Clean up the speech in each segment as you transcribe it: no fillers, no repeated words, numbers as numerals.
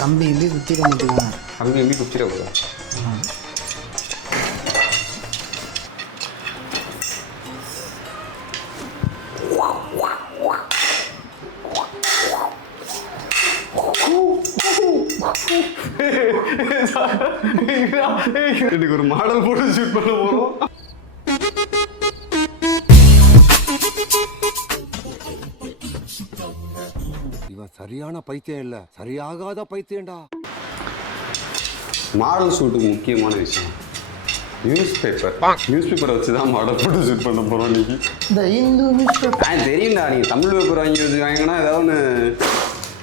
கம்பி எம்பி குத்திட மாட்டேங்கான். கம்பி எம்பி குத்திடக்கூடாது. இன்னைக்கு ஒரு மாடல் போட்டு ஷூட் பண்ண போறோம். இவன் சரியான பைத்தியம் இல்ல, சரியாகாத பைத்தியம்டா. மாடல் ஷூட்டுக்கு முக்கியமான விஷயம் நியூஸ் பேப்பரை வச்சு தான் மாடல் போட்டு ஷூட் பண்ண போறோம் இன்னைக்கு. இந்த இந்து நியூஸ் பேப்பர் தெரியும்டா, நீங்க தமிழ் பேப்பர் வாங்கி வச்சுக்காங்கன்னா ஏதாவது ஒன்று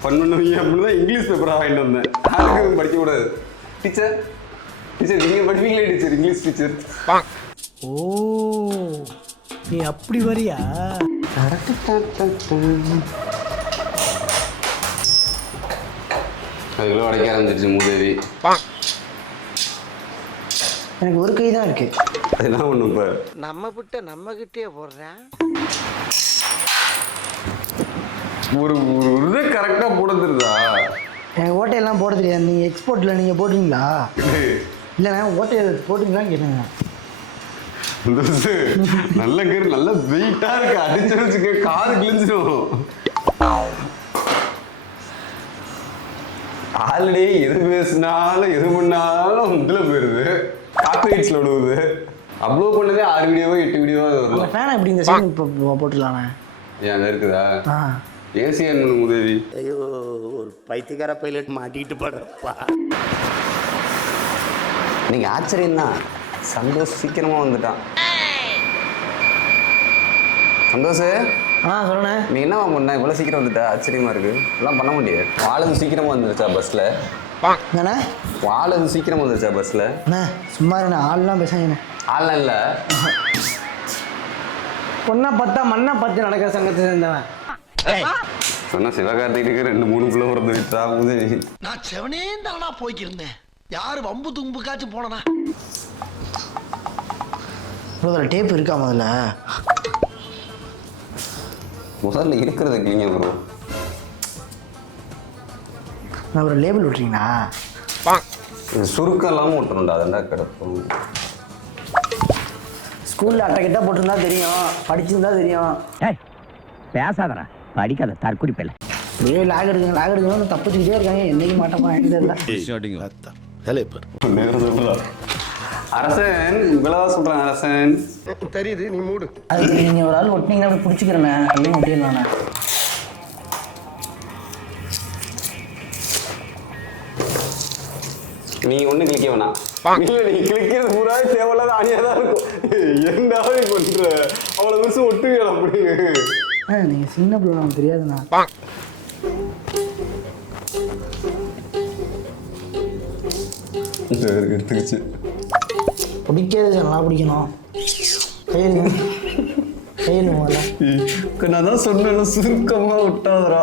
பண்ணுவீங்க அப்படின்னு தான் இங்கிலீஷ் பேப்பராக வாங்கிட்டு வந்தேன். யாருக்கும் படிக்க கூடாது. டீச்சர் நீங்கள் படிப்பீங்களே டீச்சர், இங்கிலீஷ் டீச்சர். ஓ நீ அப்படி வரியா? அதுக்குள்ள உடைக்க ஆரம்பிச்சிருச்சு மூதேவி. எனக்கு ஒரு கை தான் இருக்கு. அதெல்லாம் ஒன்றும் இப்போ நம்ம கிட்ட நம்ம கிட்டே போடுறேன். ஒரு இதை கரெக்டாக போட தெரியுதா? எனக்கு ஓட்டையெல்லாம் போட தெரியாது. நீங்கள் எக்ஸ்போர்ட்டில் நீங்கள் போடுறீங்களா? இல்லைண்ணா ஓட்டையை போட்டுங்களான்னு கேட்டேங்க. நல்ல கரு நல்ல வெயிட்டா இருக்கு. அடிச்சு வச்சுக்க காது கிழிஞ்சிடும். ஆல்ரெடி எது பேசினாலும் எது பண்ணாலும் இதுல போயிருது, காப்பிரைட்ஸ்ல விடுவது. அப்லோட் பண்ணதே 6 வீடியோவோ 8 வீடியோவோ வரும். ஃபேனை இப்படி இந்த சைடு இப்போ போட்டுடலாண்ணே. ஏன் இருக்குதா? ஆ ஏசியன் உதவி. ஐயோ ஒரு பைத்தியக்கார பைலட் மாட்டிக்கிட்டு படுறப்பா. நீங்க ஆச்சரியம் தான். சந்தோஷ் சீக்கிரமா வந்துட்டான். சந்தோஷ் சொல்லுண்ணே. நீ என்ன பண்ண இவ்வளோ சீக்கிரம் வந்துட்டா? ஆச்சரியமா இருக்கு. எல்லாம் பண்ண முடியாது. வாழது சீக்கிரமா வந்துருச்சா பஸ்ல? என்னண்ணே வாழது சீக்கிரமா வந்துருச்சா பஸ்ல? அண்ணா சும்மா இருண்ணே, ஆள்லாம் பேசாங்கண்ணே. ஆள்லாம் இல்லை. பொண்ணா பார்த்தா மண்ணா பார்த்து நடக்கிற சங்கத்தை சேர்ந்தவன். சொன்னா சிவகார்த்திக்கு 2-3 பிள்ளை பிறந்து விட்டா உதவி. நான் செவனே தானா போய்க்கிருந்தேன். யாரு வம்பு தும்புக்காச்சும் போனனா? முதல்ல டேப் இருக்கா? முதல்ல இருக்கிறத கிளிங்க ப்ரோ. நான் ஒரு லேபிள் விட்டுறீங்களா? சுருக்கம் இல்லாமல் விட்டுருண்டா. அதெண்டா கிடக்கும். ஸ்கூலில் அட்டைக்கிட்ட போட்டிருந்தா தெரியும், படிச்சிருந்தா தெரியும். பேசாதடா, படிக்காத தற்குறிப்பில்லை. அப்படியே லாக் எடுக்கணும் தப்பிச்சுக்கிட்டே இருக்காங்க. என்னைக்கு மாட்டப்பா எனக்கு தெரியல. அரசன் இவ்வளவு சொல்றேன். அரசன் தெரியுது, நீ மூடு. அதுக்கு நீங்கள் ஒரு ஆள் ஒட்டினீங்கன்னா அப்படி பிடிச்சிக்கிறேண்ணே. அப்படியும் ஒட்டிடலாண்ணே. நீ ஒன்றும் கிளிக்க வேணாம். இல்லை நீ கிளிக்கிறது பூரா தேவையில்லாத அணியாக தான் இருக்கும். எண்டாவே பண்ற அவ்வளோ வருஷம் ஒட்டுவீங்க அப்படி. நீங்கள் சின்ன பிள்ளை நமக்கு தெரியாதுண்ணா. எடுத்துக்கிச்சு. பிடிக்காது சார், நல்லா பிடிக்கணும். கையில் முதல்ல நான் தான் சொன்னேன் சுருக்கமாக விட்டாதரா.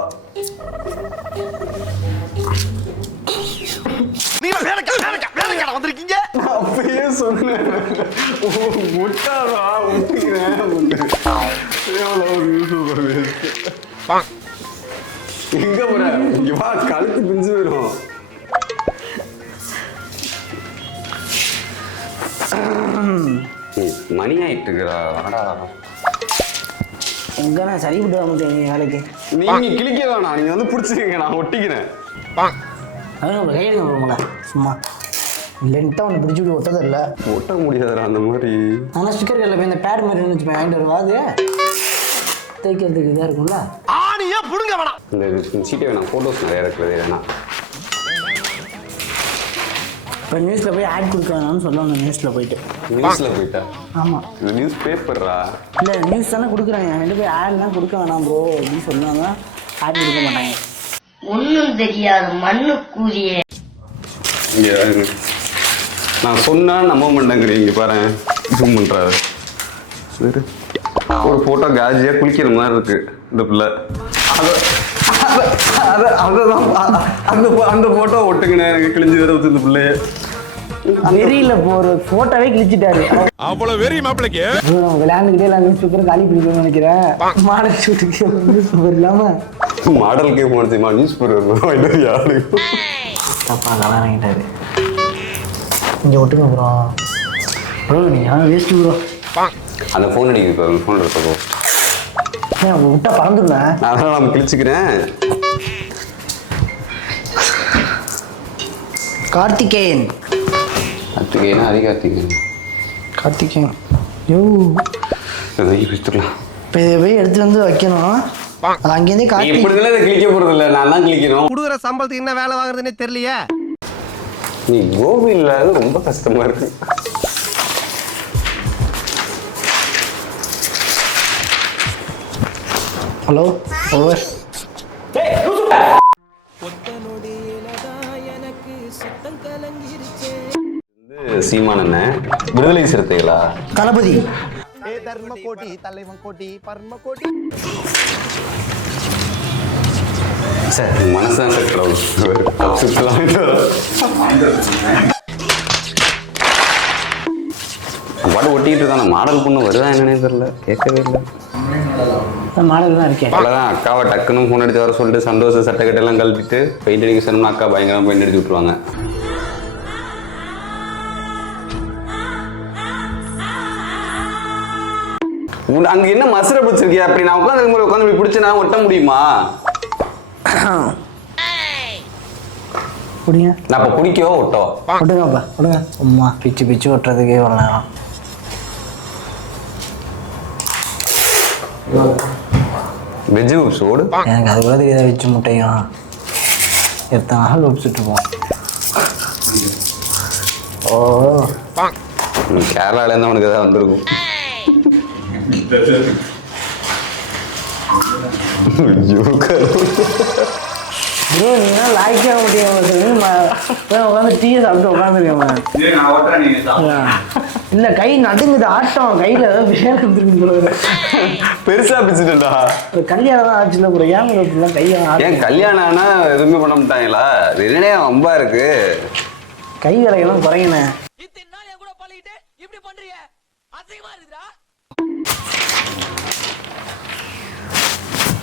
வந்திருக்கீங்க. அப்பயே சொன்னேன் விட்டாதா விட்டுக்கிறேன். எங்க போற? இங்க வா, கழுத்து பிஞ்சு போயிடும். மணி ஆயிட்டு இருக்கிறா. எங்கன்னா சரிப்பட்டு வர முடியும் வேலைக்கு. நீங்க கிளிக்க வேணாம், நீங்க வந்து பிடிச்சிருக்கீங்க, நான் ஒட்டிக்கிறேன். அதான் உங்களை கையில் உங்களை சும்மா லென்ட்டாக ஒன்று பிடிச்சி விட்டு ஒட்டது இல்லை. ஒட்ட முடியாதுடா அந்த மாதிரி. ஆனால் ஸ்டிக்கர் கடையில் போய் இந்த பேட் மாதிரி வச்சுப்பேன் வாங்கிட்டு வருவா. அது தைக்கிறதுக்கு இதாக இருக்கும்ல. ஆணியா புடுங்க வேணாம். இந்த சீட்டை வேணாம், ஃபோட்டோஸ் நிறையா இருக்கிறது வேணாம். இப்போ நியூஸில் போய் ஆட் கொடுக்க வேணாம்னு சொல்லுவாங்க. நியூஸில் போயிட்டா? ஆமாம், இந்த நியூஸ் பேப்பர்ரா. இல்லை நியூஸ் தானே கொடுக்குறாங்க. ரெண்டு போய் ஆட்லாம் கொடுக்க வேணாம் ப்ரோ அப்படின்னு சொன்னாங்க. ஆட் கொடுக்க மாட்டாங்க. ஒன்னும் தெரியாது மண்ணு கூறியே. நான் சொன்னா நம்ப மாட்டேங்கிறீங்க. பாரு ஜூம் பண்றாரு. ஒரு போட்டோ காஜியா குளிக்கிற மாதிரி இருக்கு இந்த பிள்ளை. அந்த போட்டோ ஒட்டுங்கண்ணே. எனக்கு கிழிஞ்சு வேற இந்த பிள்ளைய வெறியில ஒரு போட்டோவே கிழிச்சிட்டாரு. அவ்வளவு வெறி மாப்பிளைக்கு விளையாண்டுக்கிட்டே எல்லாம் நியூஸ் பேப்பர் காலி பண்ணிக்கணும்னு நினைக்கிறேன். மாடல் ஷூட்டுக்கு நியூஸ் பேப்பர் இல்லாம மாடலுக்கே போனதுமா நியூஸ் பேப்பர் யாரு தப்பா அதெல்லாம் இறங்கிட்டாரு. இங்கே விட்டுங்க ப்ரோ. ப்ரோ நீங்கள் வேஸ்ட்டு ப்ரோ. அந்த ஃபோன் அடிக்குது இப்போ, ஃபோன் எடுத்துக்கோ. அவங்க விட்டா பறந்துடுவேன். அதெல்லாம் நம்ம கிழிச்சுக்கிறேன். கார்த்திகேயன். கார்த்திகேயனா ஹரி கார்த்திகேயன்? கார்த்திகேயன். யோ வச்சுக்கலாம். இப்போ இதை போய் எடுத்துட்டு வந்து வைக்கணும். அது அங்கேருந்தே கார்த்திக். இப்படி இதை கிளிக்க போறது இல்லை, நான் தான் கிளிக்கணும். கொடுக்குற சம்பளத்துக்கு என்ன வேலை வாங்குறதுன்னே தெரியலையே. நீ கோபி இல்லாத ரொம்ப கஷ்டமா இருக்கு. Hello over. சீமான் அண்ணன் விடுதலை சிறுத்தைகளா? தளபதி. தர்ம கோட்டி தலைவன் கோட்டி பர்ம கோட்டி. சார் மனசான கடவுள். பாட்டு ஒட்டிக்கிட்டு இருக்கான மாடல் பொண்ணு வருதா என்னன்னே தெரியல, கேட்கவே இல்லை. மாடல் தான் இருக்கேன். அவ்வளோதான், அக்காவை டக்குன்னு ஃபோன் அடிச்சு வர சொல்லிட்டு சந்தோஷம் சட்டை கட்டெல்லாம் கழட்டிட்டு பெயிண்ட் அடிக்க சொன்னோம்னா அக்கா பயங்கரமாக பெயிண்ட் அடிச்சு விட்ருவாங்க. அங்க என்ன மசுரை பிடிச்சிருக்கியா? அப்படி நான் உட்காந்து உட்காந்து பிடிச்சா ஒட்ட முடியுமா? பிடிங்க. நான் இப்போ பிடிக்கவோ ஒட்டவோ? விடுங்கப்பா விடுங்க. அம்மா பிச்சு பிச்சு ஒட்டுறதுக்கே ஒரு நேரம். வெஜ்ஜு சோடு எனக்கு அது கூட தெரியாத. வச்சு முட்டையும் எத்தனை நாள் ஒப்பிச்சுட்ருப்போம். ஓ கேரளாலேருந்து அவனுக்கு ஏதாவது வந்திருக்கும். ப்ரோ நீங்க லாய்க்கே முடியும். உட்காந்து டீயை சாப்பிட்டு உட்காந்துருக்கேன். இல்லை கை நடுங்குது, ஆட்டம் கையில் ஏதாவது வேலை வந்துருக்கு. பெருசா பிச்சுட்டா. கல்யாணம் தான் ஆச்சுல ப்ரோ. ஏன் இப்படிலாம் கையெல்லாம் ஏன் கல்யாணம் ஆனா எதுவுமே பண்ண மாட்டாங்களா? இது என்னடே ரொம்ப இருக்கு. கை வேலைகள்லாம் குறையினேன்.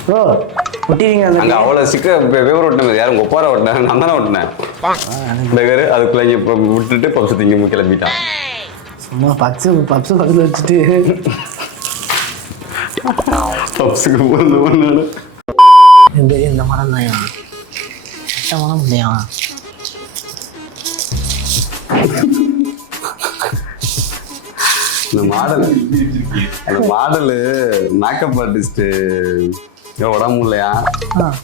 ப்ரோ ஒட்டிவீங்க அங்க அவ்வளவு சிக்க பேவர் ஓட்டினது யாரும் ஒப்பார ஓட்டினேன், நான் தானே ஓட்டினேன். பேர் அதுக்குள்ள இப்போ விட்டுட்டு பப்ஸ் திங்க கிளம்பிட்டான். சும்மா பப்ஸு பக்கத்தில் வச்சுட்டு பப்ஸுக்கு போகிறது இந்த மரம் தான் மரம் இல்லையா? இந்த மாடலு மேக்கப் ஆர்டிஸ்ட் உடம்பு இல்லையா,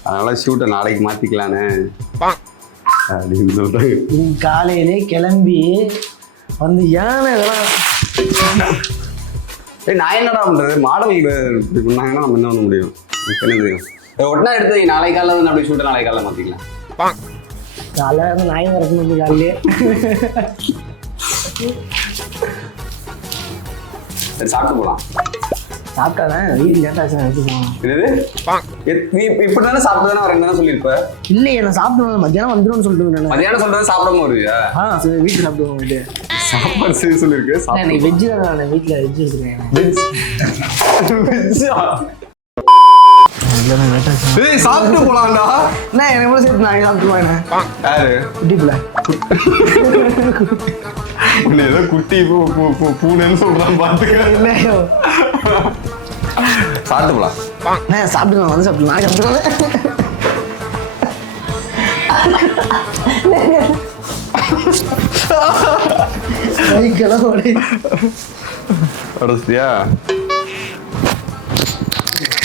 அதனால ஷூட்டை நாளைக்கு மாத்திக்கலான்னு அப்படின்னு சொல்றாங்க. காலையிலே கிளம்பி வந்து ஏன் இதெல்லாம் நான் என்னடா பண்றது? மாடல் இப்படி பண்ணாங்கன்னா நம்ம என்ன பண்ண முடியும்? என்ன தெரியும்? ஒட்டினா எடுத்து நாளைக்கு காலைல வந்து அப்படி ஷூட்டை நாளைக்கு காலைல மாத்திக்கலாம். காலையில் வந்து நாய் வரணும் காலையிலே. சரி சாப்பிட்டு போகலாம். சாப்பிட்டாதான் வீட்டில் லேட்டாச்சு எடுத்துக்கலாம். நீ இப்படி தானே சாப்பிட்டு தானே வரேன் தானே சொல்லியிருப்ப? இல்லையே நான் சாப்பிடுவேன், மத்தியானம் வந்துடும் சொல்லிட்டு. மதியானம் சொல்றது சாப்பிடாம வருவியா? சரி வீட்டில் சாப்பிடுவோம். வீட்டு சாப்பாடு செய்ய சொல்லியிருக்கேன். எனக்கு வெஜ்ஜு தான். நான் வீட்டில் வெஜ்ஜு வச்சுருக்கேன். சாப்பிட்டு போலாம்டா. என்ன எனக்கு கூட சேர்த்து நான் சாப்பிட்டுவாங்க. யாரு குட்டிப்புல ஏதோ குட்டி பூனைன்னு சொல்றான் பாத்துக்க. இல்லையோ சாப்பிட்டு போலாம். நான் சாப்பிட்டுக்கலாம், வந்து சாப்பிட்டுலாம். நான் சாப்பிட்டுக்கலாம். அடசியா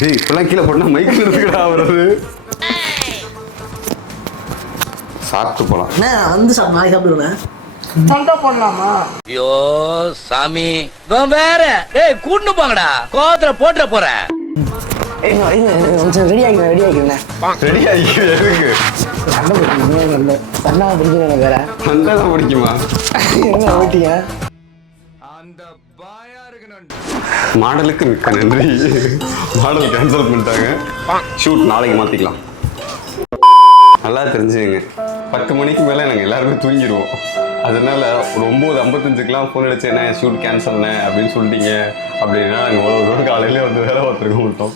ஏய் இப்பெல்லாம் கீழே போட்டா மைக்கில் இருக்குடா வருது. சாப்பிட்டு போலாம். வந்து சாப்பிட்டு நாளைக்கு சாப்பிடுவேன். பண்ணலாமா? ஐயோ சாமி வேற கூட்டு போங்கடா, கோவத்துல போட்டுற போறேன். ரெடி ஆகிக்கிறேன். ரெடி ஆகிக்க எதுக்கு? சண்டை பிடிக்கும். சண்டை பிடிக்கும் எனக்கு வேற. சண்டை தான் பிடிக்குமா? என்ன ஓட்டிங்க? மாடலுக்கு மிக்க நன்றி. மாடல் கேன்சல் பண்ணிட்டாங்க. ஷூட் நாளைக்கு மாத்திக்கலாம். நல்லா தெரிஞ்சுங்க, 10 மணிக்கு மேலே நாங்கள் எல்லாருமே தூங்கிடுவோம். அதனால ஒரு 9:55க்கெலாம் ஃபோன் அடிச்சு என்ன ஷூட் கேன்சல்னு அப்படின்னு சொல்லிட்டீங்க அப்படின்னா நாங்கள் அவ்வளோ தூரம் காலையிலே வந்து வேலை பார்த்துருக்க மாட்டோம்.